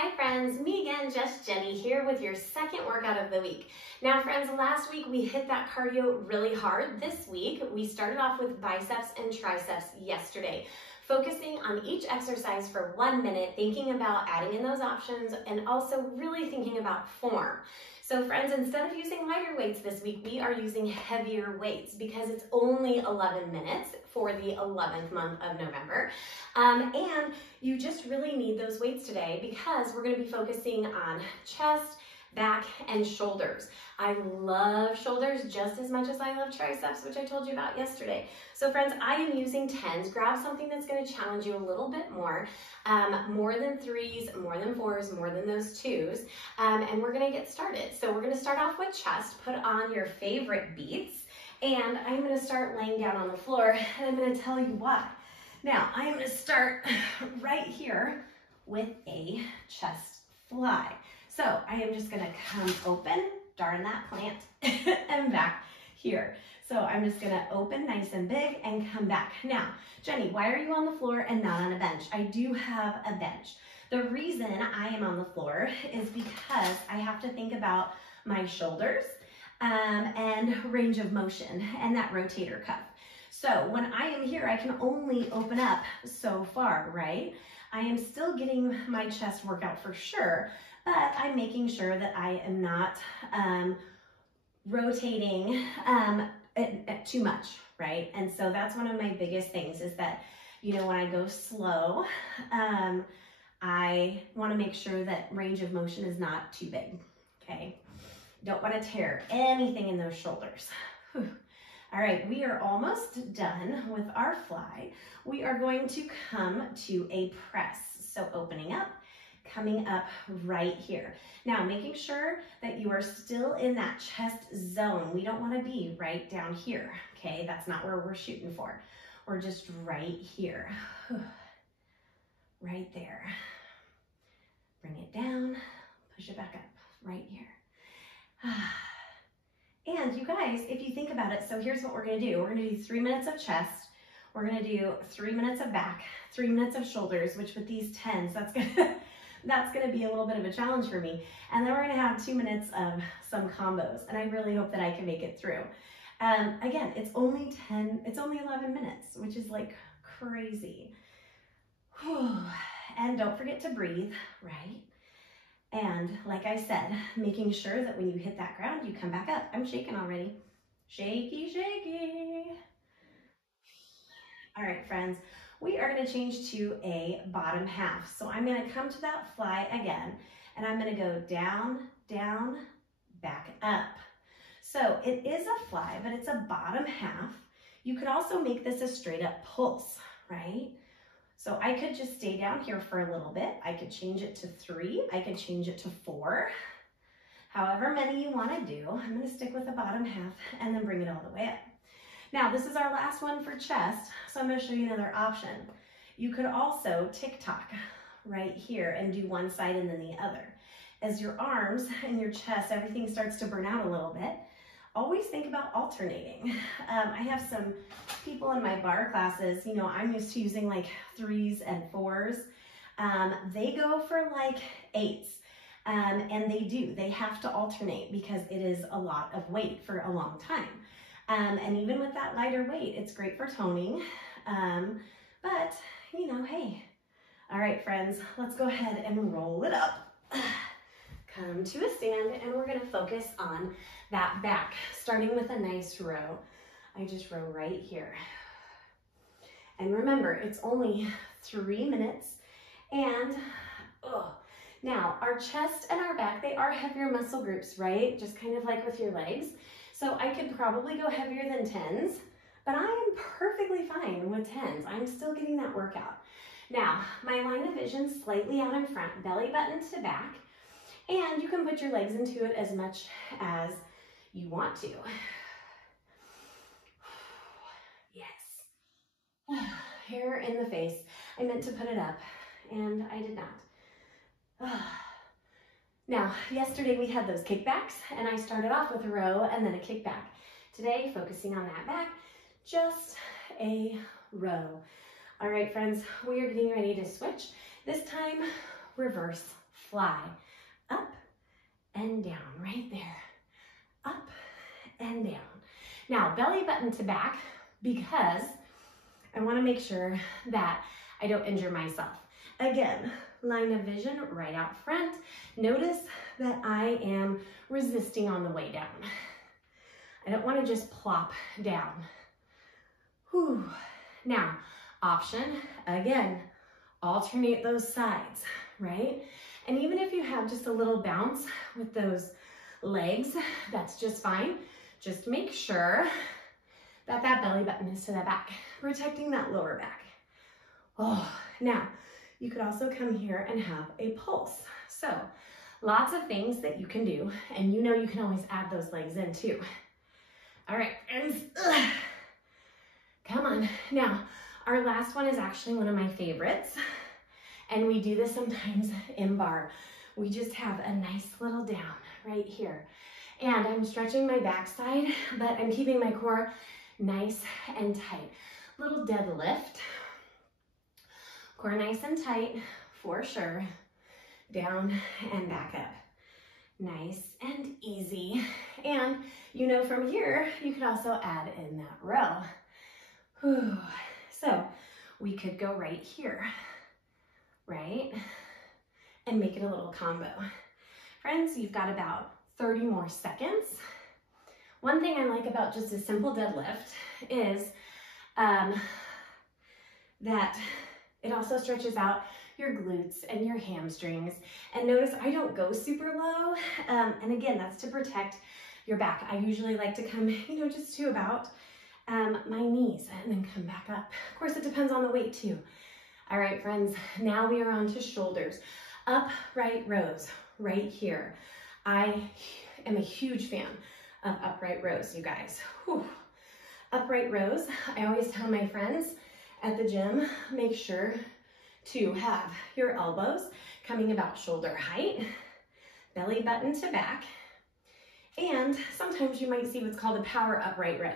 Hi friends, me again, just Jenny here with your second workout of the week. Now friends, last week we hit that cardio really hard. This week we started off with biceps and triceps yesterday, focusing on each exercise for 1 minute, thinking about adding in those options and also really thinking about form. So friends, instead of using lighter weights this week, we are using heavier weights because it's only 11 minutes for the 11th month of November. And you just really need those weights today because we're going to be focusing on chest, back, and shoulders. I love shoulders just as much as I love triceps, which I told you about yesterday. So friends, I am using 10s. Grab something that's going to challenge you a little bit more than 3s, more than 4s, more than those 2s, and we're going to get started. So we're going to start off with chest. Put on your favorite beats, and I'm going to start laying down on the floor, and I'm going to tell you why. Now, I'm going to start right here with a chest fly. So I am just going to come open, darn that plant, and back here. So I'm just going to open nice and big and come back. Now, Jenny, why are you on the floor and not on a bench? I do have a bench. The reason I am on the floor is because I have to think about my shoulders and range of motion and that rotator cuff. So when I am here, I can only open up so far, right? I am still getting my chest workout for sure, but I'm making sure that I am not rotating too much, right? And so that's one of my biggest things is that, you know, when I go slow, I want to make sure that range of motion is not too big, okay? Don't want to tear anything in those shoulders. Whew. All right, we are almost done with our fly. We are going to come to a press. So opening up, coming up right here. Now, making sure that you are still in that chest zone. We don't want to be right down here, okay? That's not where we're shooting for. We're just right here. Right there. Bring it down, push it back up, right here. And you guys, if you think about it, so here's what we're going to do. We're going to do 3 minutes of chest. We're going to do 3 minutes of back, 3 minutes of shoulders, which with these 10s, that's going to be a little bit of a challenge for me. And then we're going to have 2 minutes of some combos. And I really hope that I can make it through. Again, it's only 11 minutes, which is like crazy. Whew. And don't forget to breathe, right? And like I said, making sure that when you hit that ground, you come back up. I'm shaking already. Shaky, shaky. All right, friends, we are going to change to a bottom half. So I'm going to come to that fly again, and I'm going to go down, down, back up. So it is a fly, but it's a bottom half. You could also make this a straight up pulse, right? So I could just stay down here for a little bit. I could change it to 3. I could change it to 4. However many you want to do. I'm going to stick with the bottom half and then bring it all the way up. Now, this is our last one for chest, so I'm going to show you another option. You could also tick-tock right here and do one side and then the other. As your arms and your chest, everything starts to burn out a little bit, always think about alternating. I have some people in my bar classes, you know, I'm used to using like 3s and 4s. They go for like 8s, and they have to alternate because it is a lot of weight for a long time. And even with that lighter weight, it's great for toning, but you know, hey. All right, friends, let's go ahead and roll it up. Come to a stand, and we're going to focus on that back, starting with a nice row. I just row right here. And remember, it's only 3 minutes. And now our chest and our back, they are heavier muscle groups, right? Just kind of like with your legs. So I could probably go heavier than 10s, but I am perfectly fine with 10s. I'm still getting that workout. Now, my line of vision slightly out in front, belly button to back. And you can put your legs into it as much as you want to. Yes. Hair in the face. I meant to put it up, and I did not. Now, yesterday we had those kickbacks, and I started off with a row and then a kickback. Today, focusing on that back, just a row. All right, friends, we are getting ready to switch. This time, reverse fly, up and down, right there, up and down. Now, belly button to back, because I want to make sure that I don't injure myself. Again, line of vision right out front. Notice that I am resisting on the way down. I don't want to just plop down. Whew. Now, option, again, alternate those sides, right? And even if you have just a little bounce with those legs, that's just fine. Just make sure that that belly button is to the back, protecting that lower back. Oh, now, you could also come here and have a pulse. So, lots of things that you can do, and you know you can always add those legs in too. All right, friends. Come on. Now, our last one is actually one of my favorites, and we do this sometimes in bar. We just have a nice little down right here, and I'm stretching my backside, but I'm keeping my core nice and tight. Little deadlift. Core nice and tight, for sure. Down and back up. Nice and easy. And you know, from here, you could also add in that row. Whew. So we could go right here, right? And make it a little combo. Friends, you've got about 30 more seconds. One thing I like about just a simple deadlift is that it also stretches out your glutes and your hamstrings. And notice I don't go super low. And again, that's to protect your back. I usually like to come, you know, just to about my knees and then come back up. Of course, it depends on the weight too. All right, friends, now we are on to shoulders. Upright rows right here. I am a huge fan of upright rows, you guys. Whew. Upright rows, I always tell my friends at the gym, make sure to have your elbows coming about shoulder height, belly button to back, and sometimes you might see what's called a power upright row.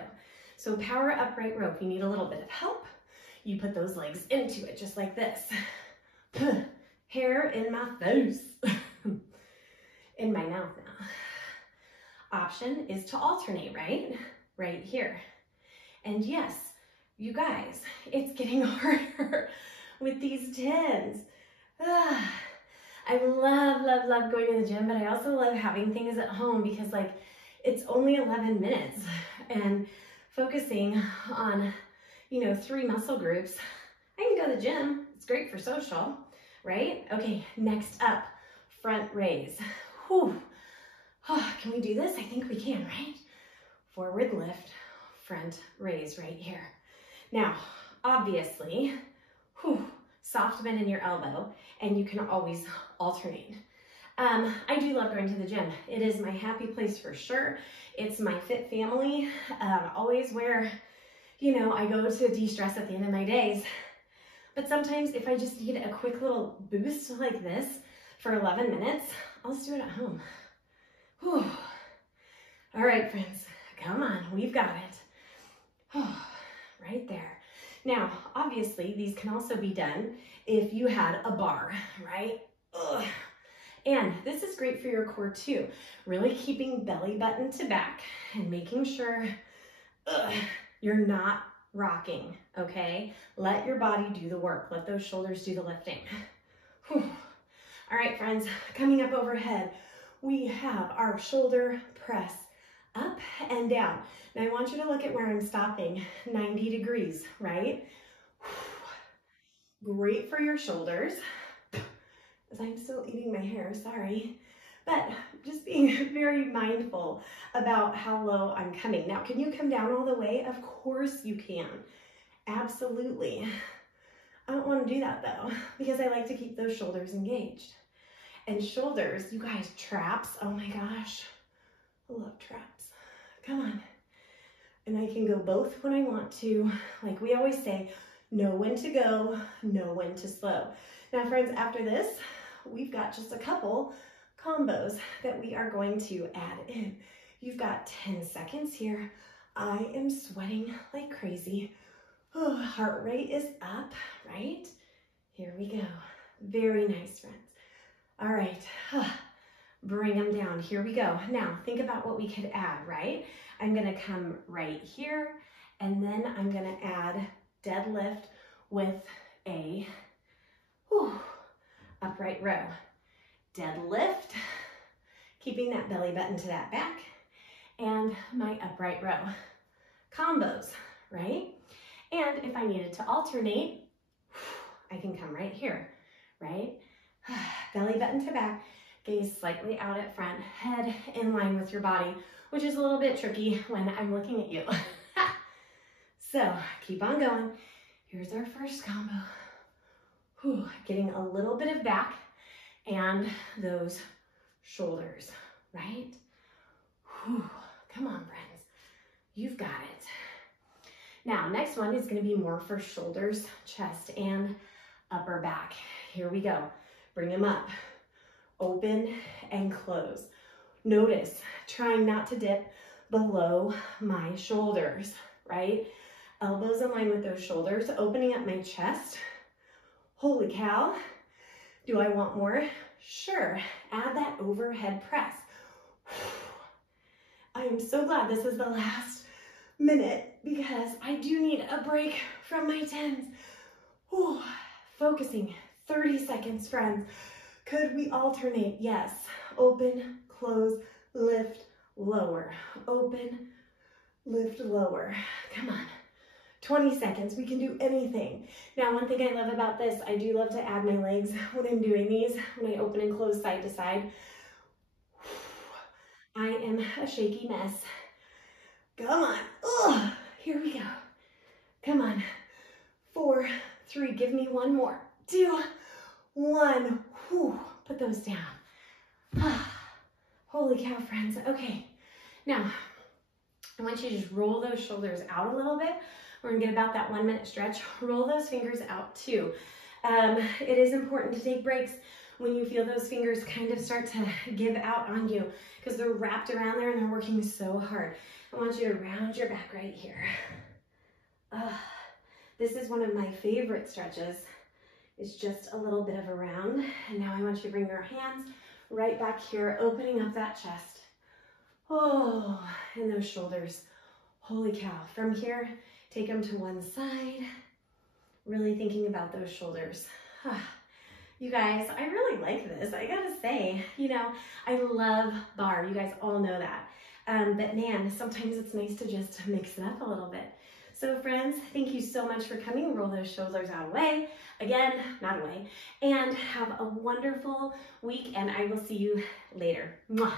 So power upright row, if you need a little bit of help, you put those legs into it just like this. Hair in my face. In my mouth now. Option is to alternate, right? Right here. And yes, you guys, it's getting harder with these 10s. I love, love, love going to the gym, but I also love having things at home because like it's only 11 minutes and focusing on, you know, 3 muscle groups. I can go to the gym. It's great for social, right? Okay, next up, front raise. Whew. Oh, can we do this? I think we can, right? Forward lift, front raise right here. Now, obviously, soft bend in your elbow, and you can always alternate. I do love going to the gym. It is my happy place for sure. It's my fit family. Always where, you know, I go to de-stress at the end of my days. But sometimes if I just need a quick little boost like this for 11 minutes, I'll just do it at home. Whew. All right, friends, come on, we've got it. Right there. Now, obviously, these can also be done if you had a bar, right? Ugh. And this is great for your core too. Really keeping belly button to back and making sure you're not rocking, okay? Let your body do the work. Let those shoulders do the lifting. Whew. All right, friends, coming up overhead, we have our shoulder press up and down. Now I want you to look at where I'm stopping, 90 degrees, right? Great for your shoulders. As I'm still eating my hair, sorry. But just being very mindful about how low I'm coming. Now, can you come down all the way? Of course you can. Absolutely. I don't want to do that though, because I like to keep those shoulders engaged. And shoulders, you guys, traps, oh my gosh. I love traps. Come on. And I can go both when I want to. Like we always say, know when to go, know when to slow. Now, friends, after this, we've got just a couple combos that we are going to add in. You've got 10 seconds here. I am sweating like crazy. Oh, heart rate is up, right? Here we go. Very nice, friends. All right, bring them down. Here we go. Now, think about what we could add, right? I'm gonna come right here, and then I'm gonna add deadlift with a upright row. Deadlift, keeping that belly button to that back, and my upright row. Combos, right? And if I needed to alternate, I can come right here, right? Belly button to back, gaze slightly out at front, head in line with your body, which is a little bit tricky when I'm looking at you. So keep on going. Here's our first combo. Getting a little bit of back and those shoulders, right? Come on, friends. You've got it. Now, next one is going to be more for shoulders, chest, and upper back. Here we go. Bring them up. Open and close. Notice, trying not to dip below my shoulders, right? Elbows in line with those shoulders, opening up my chest. Holy cow. Do I want more? Sure. Add that overhead press. I am so glad this is the last minute because I do need a break from my tens. Focusing. 30 seconds, friends. Could we alternate? Yes. Open, close, lift, lower. Open, lift, lower. Come on. 20 seconds. We can do anything. Now, one thing I love about this, I do love to add my legs when I'm doing these, when I open and close side to side. I am a shaky mess. Come on. Here we go. Come on. 4, 3, give me one more. 2, 1. Put those down. Holy cow, friends. Okay. Now, I want you to just roll those shoulders out a little bit. We're gonna get about that 1 minute stretch. Roll those fingers out too. It is important to take breaks when you feel those fingers kind of start to give out on you because they're wrapped around there and they're working so hard. I want you to round your back right here. This is one of my favorite stretches. It's just a little bit of a round. And now I want you to bring your hands right back here, opening up that chest. And those shoulders. Holy cow. From here, take them to one side. Really thinking about those shoulders. You guys, I really like this. I gotta say, you know, I love bar. You guys all know that. But man, sometimes it's nice to just mix it up a little bit. So friends, thank you so much for coming. Roll those shoulders out away. Again, not away. And have a wonderful week, and I will see you later. Mwah.